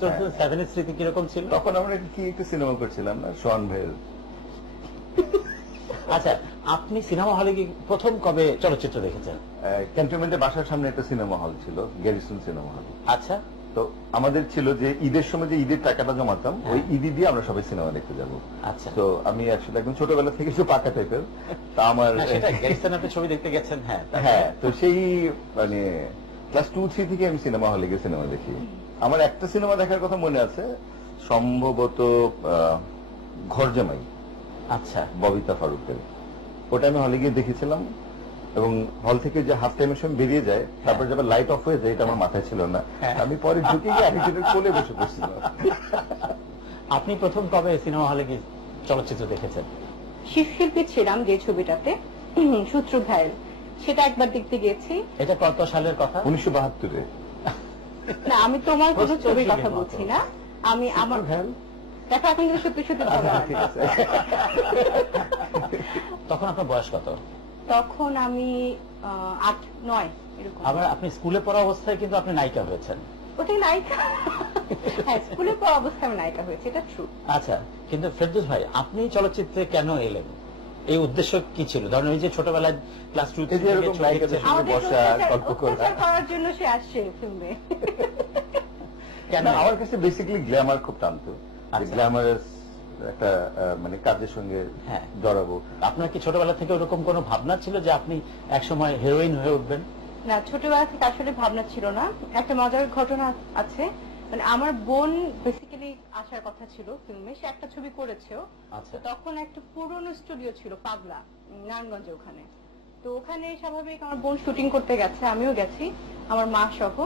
2007 এর স্মৃতি কিরকম ছিল? তখন আমরা কি একটা সিনেমা করছিলাম না, শোয়ান ভাইয়ের। আচ্ছা, আপনি সিনেমা হলে কি প্রথম কবে চলচ্চিত্র দেখেছেন? ক্যান্টনমেন্টের বাসার সামনে একটা সিনেমা হল ছিল, গ্যারিসন সিনেমা হল। আচ্ছা, তো আমাদের ছিল যে ঈদের সময় যে ঈদের টাকাটা জমাতাম, ওই ঈদি দিয়ে আমরা সবাই সিনেমা দেখতে যাবো। আচ্ছা, তো আমি আসলে একদম ছোটবেলা থেকে একটু পাকা টাইপের, তা আমার আপনি ছবি দেখতে গেছেন? হ্যাঁ, হ্যাঁ। তো সেই মানে ক্লাস 2-3 থেকে আমি সিনেমা হলে গিয়ে সিনেমা দেখি। আমার একটা সিনেমা দেখার কথা মনে আছে, সম্ভবত ঘর জামাই। আচ্ছা, ববিতা ফারুকের। ওটা আমি হলে গিয়ে দেখেছিলাম, এবং হল থেকে যে হাফ টাইমের সময় বেরিয়ে যায়, তারপর যখন লাইট অফ হয়ে যায়, এটা আমার মাথায় ছিল না। আমি পরে ঢুকে গিয়ে আরেকজনের কোলে বসে পড়ছিলাম। আপনি প্রথম কবে সিনেমা হলে গিয়ে চলচ্চিত্র দেখেছেন? শিশুশিল্পী ছিলাম যে ছবিটাতে, সূত্রধার, সেটা একবার দেখতে গেছি। এটা কত সালের কথা? 1972-এ। না, আমি তোমার কোনো ছবির কথা বলছি না, আমি আমার দেখো এখন কিন্তু সত্যি সত্যি ঠিক আছে। তখন আপনার বয়স কত? তখন আমি 8-9 এরকম। আবার আপনি স্কুলে পড়া অবস্থায় কিন্তু আপনি নায়িকা হয়েছেন। ওটাই নায়িকা। হ্যাঁ, স্কুলে পড়া অবস্থায় আমি নায়িকা হয়েছি, এটা ট্রু। আচ্ছা, কিন্তু ফেরদৌস ভাই, আপনি চলচ্চিত্রে কেন এলেন? এই উদ্দেশ্য কি ছিল? ধরেন এই যে ছোটবেলায় ক্লাস 2 থেকে করার জন্য সে আসছে ফিল্মে। কেন? আমার কাছে বেসিক্যালি গ্ল্যামার খুব টানতো, গ্ল্যামারাস একটা মানে কাজের সঙ্গে জড়াবো। আপনার কি ছোটবেলা থেকে ওরকম কোনো ভাবনা ছিল যে আপনি একসময় হিরোইন হয়ে উঠবেন? না, ছোটবেলা থেকে আসলে ভাবনা ছিল না। একটা মজার ঘটনা আছে, মানে আমার বোন বেসিক্যালি আসার কথা ছিল ফিল্মে, সে একটা ছবি করেছেও। আচ্ছা, তখন একটা পুরনো স্টুডিও ছিল পাগলা, নারায়ণগঞ্জে, ওখানে। তো ওখানে স্বাভাবিক আমার বোন শুটিং করতে গেছে, আমিও গেছি আমার মা সহ।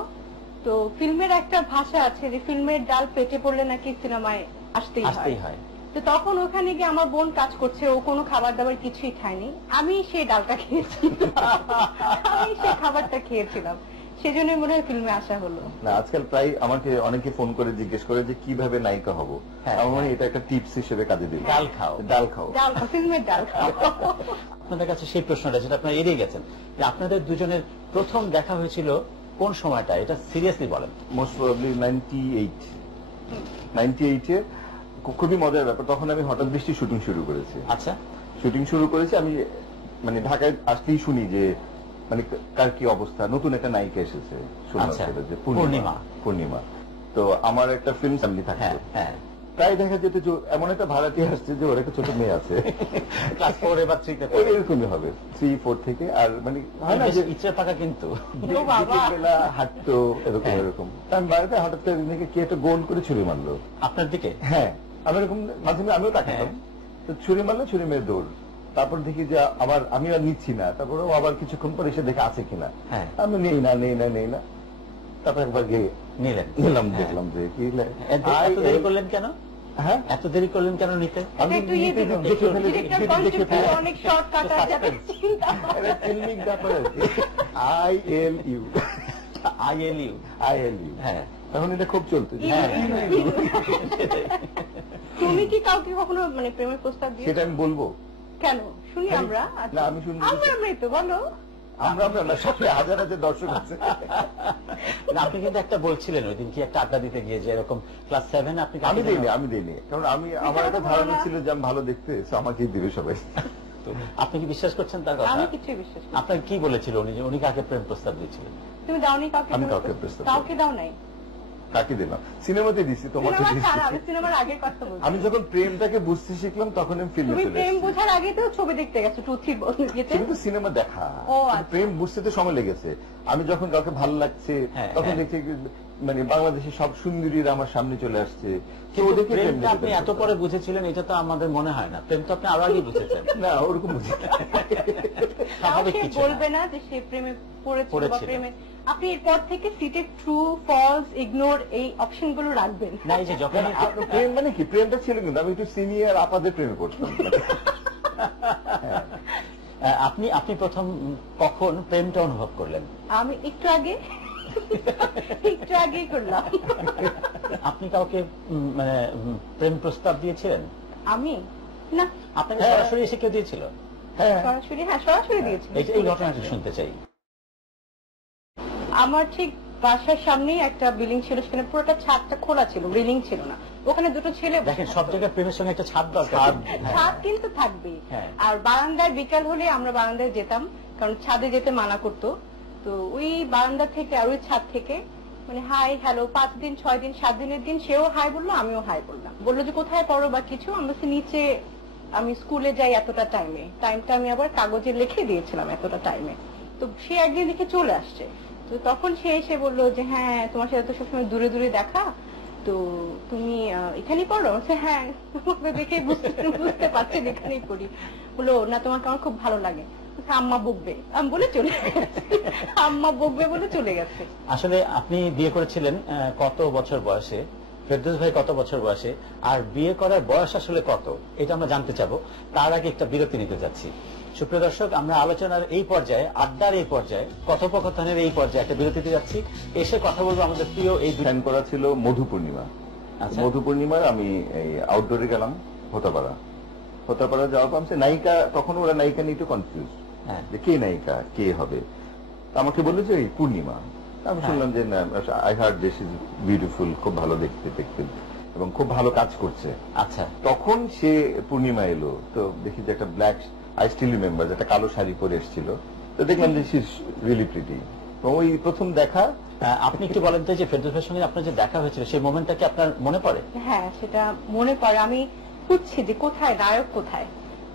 তো ফিল্মের একটা ভাষা আছে যে ফিল্মের ডাল পেটে পড়লে নাকি সিনেমায় আসতেই হয়। তো তখন ওখানে গিয়ে আমার বোন কাজ করছে, ও কোনো খাবার দাবার কিছুই খায়নি, আমি সেই ডালটা খেয়েছি। আমি সেই খাবারটা খেয়েছিলাম, সেজন্যই মনে হয় ফিল্মে আসা হলো। না, আজকাল প্রায় আমাকে অনেকে ফোন করে জিজ্ঞেস করে যে কিভাবে নায়িকা হবো। আমার মনে হয় এটা একটা টিপস হিসেবে কাজে দিবে। ডাল খাও, ডাল খাও, ডাল খাও, ফিল্মের ডাল খাও। আপনাদের কাছে সেই প্রশ্নটা যেটা আপনারা এড়িয়ে গেছেন, যে আপনাদের দুজনের প্রথম দেখা হয়েছিল কোন সময়টা? এটা সিরিয়াসলি বলেন। মোস্ট প্রবাবলি 98-এ। খুবই মজার ব্যাপার, তখন আমি হঠাৎ বৃষ্টি শুটিং শুরু করেছি। আচ্ছা, শুটিং শুরু করেছি আমি, মানে ঢাকায় আসতেই শুনি যে মানে কার কি অবস্থা, নতুন একটা নায়িকা এসেছে, পূর্ণিমা। তো আমার একটা ফিল্ম ফ্যামিলি থাকে, প্রায় দেখা যেত যে এমন একটা ভাড়াটি আসছে যে ওর একটা ছোট মেয়ে আছে, ক্লাস 4 বা 3 এরকমই হবে, 3-4 থেকে। আর মানে হয় না যে ইচ্ছা পাকা, কিন্তু বেলা হাঁটতো এরকম। আমি বাড়িতে হঠাৎ করে দিনে কে একটা গোল করে ছুরি মারলো আপনার দিকে। হ্যাঁ, আমি এরকম মাঝে মাঝে আমিও তাকাতাম, তো ছুরি মারলো, ছুরি মেরে দৌড়। তারপর দেখি যে আবার আমি আর নিচ্ছি না, তারপরে আবার কিছুক্ষণ পরে এসে দেখে আছে কিনা, আমি নেই না। তারপর একবার গিয়ে নিলাম, দেখলাম যে কি দেরি করলেন কেন? হ্যাঁ, এত দেরি করলেন কেন নিতে? অনেক শর্টকাট আছে, ILU, হ্যাঁ, তখন এটা খুব চলতো। তুমি কি কাউকে কখনো মানে প্রেমের প্রস্তাব দিয়েছো? সেটা আমি বলবো কেন, শুনি আমরা। না, আমি শুনি, আমরা তো বলো, আমরা সাথে হাজার হাজার দর্শক আছে। আপনি কিন্তু একটা বলছিলেন ওই দিন, কি একটা আড্ডা দিতে গিয়ে, যে এরকম ক্লাস 7 আপনি। আমি দিইনি, কারণ আমার একটা ধারণা ছিল যে আমি ভালো দেখতে, আমাকেই দিবে সবাই। আপনি কি বিশ্বাস করছেন তার কথা? আমি কিছুই বিশ্বাস করি। আপনাকে কি বলেছিল উনি কাকে প্রেম প্রস্তাব দিয়েছিলেন? তুমি দাওনি কাউকে? আমি কাউকে প্রস্তাব, কাউকে দাও নাই। কাকে দিলাম? সিনেমাতে দিছি, তোমাকে দিছি। আমি সিনেমার আগের কথা বলছি। আমি যখন প্রেমটাকে বুঝতে শিখলাম তখন আমি ফিল্মে চলে এসেছি। তুমি প্রেম বোঝার আগে তো ছবি দেখতে গেছো 2-3 বছর যেতে। কিন্তু সিনেমা দেখা, প্রেম বুঝতে তো সময় লেগেছে। আমি যখন কাউকে ভালো লাগছে তখন দেখছি মানে বাংলাদেশের সব সুন্দরীরা আমার সামনে চলে আসছে। আপনি এত পরে বুঝেছিলেন, এটা তো আমাদের মনে হয় না। প্রেম তো আপনি আরো আগে বুঝেছেন। না, ওরকম বুঝি বলবে না যে সে প্রেমে পড়েছিল বা প্রেমে। আপনি এরপর থেকে সিটে ট্রু, ফলস, ইগনোর এই অপশন গুলো রাখবেন না। এই যে যখন প্রেম মানে কি, প্রেমটা ছিল কিন্তু আমি একটু সিনিয়র আপাদের প্রেমে পড়তাম। আপনি প্রথম কখন প্রেমটা অনুভব করলেন? আমি একটু আগেই করলাম। আপনি কাউকে মানে প্রেম প্রস্তাব দিয়েছিলেন? আমি না। আপনাকে সরাসরি এসে কেউ দিয়েছিল? সরাসরি দিয়েছিল। এই ঘটনাটা শুনতে চাই। আমার ঠিক বাসার সামনেই একটা বিল্ডিং ছিল, সেখানে পুরোটা ছাদটা খোলা ছিল, রেলিং ছিল না। ওখানে দুটো ছেলে দেখেন সব জায়গায় প্রেমের সঙ্গে একটা ছাদ দরকার। ছাদ কিন্তু থাকবেই। হ্যাঁ। আর বারান্দায় বিকাল হলে আমরা বারান্দায় যেতাম, কারণ ছাদে যেতে মানা করতো। তো ওই বারান্দা থেকে আর ওই ছাদ থেকে মানে হাই হ্যালো 5 দিন 6 দিন 7 দিনের দিন সেও হাই বললো, আমিও হাই বললাম। বললো যে কোথায় পড়ো বা কিছু, আমরা নিচে, আমি স্কুলে যাই এতটা টাইমটা আমি আবার কাগজে লিখে দিয়েছিলাম এতটা টাইমে। তো সে একদিন দেখে চলে আসছে। তো তখন সে এসে বললো যে হ্যাঁ তোমার সাথে তো সবসময় দূরে দূরে দেখা, তো তুমি এখানেই পড়ো? হ্যাঁ, তোমাকে দেখে বুঝতে পারছেন এখানেই পড়ি। বললো না তোমাকে আমার খুব ভালো লাগে। আম্মা বকবে আমি বলে চলে গেছে, আম্মা বকবে বলে চলে গেছে। আসলে আপনি বিয়ে করেছিলেন কত বছর বয়সে, ফেরদৌস ভাই কত বছর বয়সে, আর বিয়ে করার বয়স আসলে কত, এটা আমরা জানতে চাবো। তার আগে একটা বিরতি নিতে যাচ্ছি। সুপ্রিয় দর্শক, আমরা আলোচনার এই পর্যায়ে, আড্ডার এই পর্যায়ে, কথোপকথনের এই পর্যায়ে একটা বিরতিতে যাচ্ছি। এসে কথা বলবো আমাদের প্রিয় এই সাইন করা ছিল মধু পূর্ণিমা। মধু পূর্ণিমার আমি এই আউটডোরে গেলাম হতাপাড়া যাওয়ার পর নায়িকা, তখন ওরা নায়িকা নিয়ে একটু কনফিউজ যে কে নায়িকা কে হবে। আমাকে বললো যে এই পূর্ণিমা। আমি শুনলাম যে না, I hard this is beautiful, খুব ভালো দেখতে এবং খুব ভালো কাজ করছে। আচ্ছা, তখন সে পূর্ণিমা এলো, তো দেখি যে একটা ব্ল্যাক, আই স্টিল রিমেম্বার, একটা কালো শাড়ি পরে এসেছিল। তো দেখলাম যে শি ইজ রিয়েলি প্রিটি। ওই প্রথম দেখা। আপনি একটু বলেন তো যে ফেরদৌস ভাইয়ের সঙ্গে আপনার যে দেখা হয়েছিল সেই মোমেন্টটা কি আপনার মনে পড়ে? হ্যাঁ, সেটা মনে পড়ে। আমি খুঁজছি যে কোথায় নায়ক কোথায়।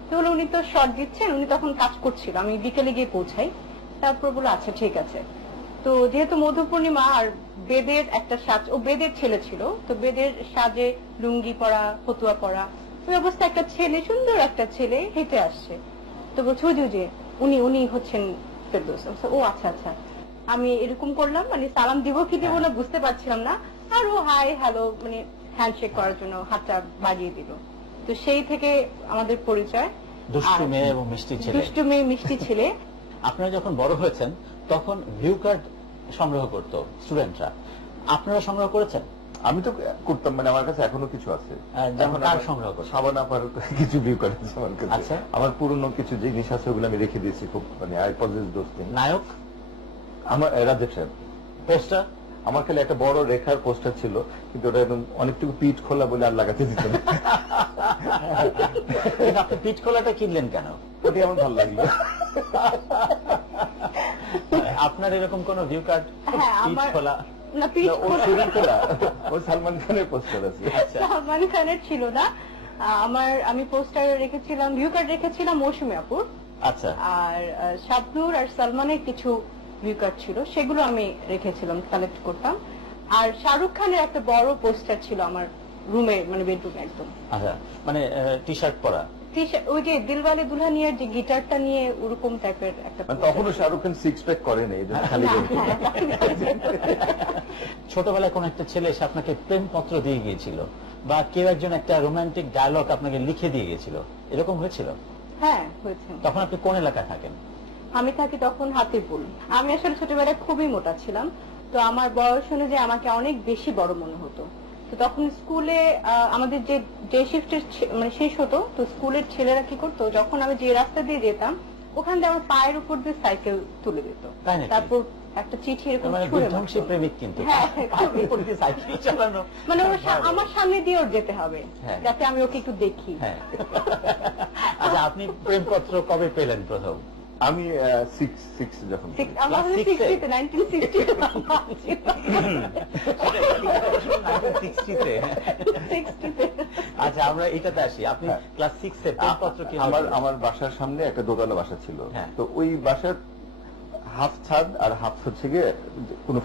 তো উনি তো শর্ট দিচ্ছেন, উনি তখন কাজ করছিল, আমি বিকেলে গিয়ে পৌঁছাই। তারপর বললো আচ্ছা ঠিক আছে। তো যেহেতু মধু পূর্ণিমা আর বেদের একটা সাজ, ও বেদের ছেলে ছিল, তো বেদের সাজে লুঙ্গি পরা, ফতুয়া পরা, ওই অবস্থা একটা ছেলে, সুন্দর একটা ছেলে হেঁটে আসছে। তো বলছে যে উনি হচ্ছেন ফেরদৌস। ও আচ্ছা আচ্ছা। আমি এরকম করলাম, মানে সালাম দিব কি দিব না বুঝতে পারছিলাম না। আর ও হাই হ্যালো মানে হ্যান্ডশেক করার জন্য হাতটা বাড়িয়ে দিল। তো সেই থেকে আমাদের পরিচয়। দুষ্টু মেয়ে এবং মিষ্টি ছেলে। দুষ্টু মেয়ে মিষ্টি ছেলে। আপনারা যখন বড় হয়েছেন তখন ভিউ কার্ড সংগ্রহ করতো স্টুডেন্টরা, আপনারা সংগ্রহ করেছেন? আমি তো করতাম, মানে আমার কাছে এখনো কিছু আছে। যেমন কার সংগ্রহ করতেন? সাবান আপার কিছু ভিউ কার্ড আছে আমার কাছে। আচ্ছা, আমার পুরনো কিছু জিনিস আছে, ওগুলো আমি রেখে দিয়েছি। খুব মানে আই পজেস দোজ থিংস। নায়ক আমার রাজেশ সাহেব। পোস্টার আমার খালি একটা বড় রেখার পোস্টার ছিল, কিন্তু ওটা একদম অনেকটুকু পিঠ খোলা বলে আর লাগাতে দিত না। আপনি পিঠ খোলাটা কিনলেন কেন? ওটি আমার ভালো লাগলো। আপনার এরকম কোন ভিউ কার্ড পিঠ খোলা? না, পিঠ খোলা। ও সালমান খানের পোস্টার আছে। সালমান খানের ছিল না আমি পোস্টার রেখেছিলাম, ভিউ কার্ড রেখেছিলাম মৌসুমী আপুর। আচ্ছা। আর শাবনূর আর সালমানের কিছু ভিউ কার্ড ছিল, সেগুলো আমি রেখেছিলাম, কালেক্ট করতাম। আর শাহরুখ খানের একটা বড় পোস্টার ছিল আমার রুমে, মানে বেডরুমে একদম। আচ্ছা, মানে টি শার্ট পরা, ওই যে দিলওয়ালে দুলহানিয়ার যে গিটারটা নিয়ে ওরকম টাইপের একটা। তখনও শাহরুখ খান সিক্স প্যাক করে নেই, খালি। ছোটবেলায় কোন একটা ছেলে এসে আপনাকে প্রেম পত্র দিয়ে গিয়েছিল, বা কেউ একজন একটা রোমান্টিক ডায়লগ আপনাকে লিখে দিয়ে গিয়েছিল, এরকম হয়েছিল? হ্যাঁ, হয়েছে। তখন আপনি কোন এলাকায় থাকেন? আমি থাকি তখন হাতিপুর। আমি আসলে ছোটবেলায় খুবই মোটা ছিলাম, তো আমার বয়স অনুযায়ী আমাকে অনেক বেশি বড় মনে হতো। তো তখন স্কুলে আমাদের যে শিফটের মানে শেষ হতো, তো স্কুলের ছেলেরা কি করতো, যখন আমি যে রাস্তা দিয়ে যেতাম ওখান দিয়ে আমার পায়ের উপর দিয়ে সাইকেল তুলে দিত। তারপর একটা চিঠি এরকম প্রেমিক, কিন্তু সাইকেল চালানো মানে আমার সামনে দিয়ে ওর যেতে হবে যাতে আমি ওকে একটু দেখি। আচ্ছা, আপনি প্রেমপত্র কবে পেলেন প্রথম? আমি 6 যখন। আচ্ছা, আমরা এটাতে আসি। আপনি ক্লাস 6 এ প্রেমপত্র কি? আমার বাসার সামনে একটা দোতলা বাসা ছিল, তো ওই বাসার হাফ ছাদ আর হাফ হচ্ছে গিয়ে কোনো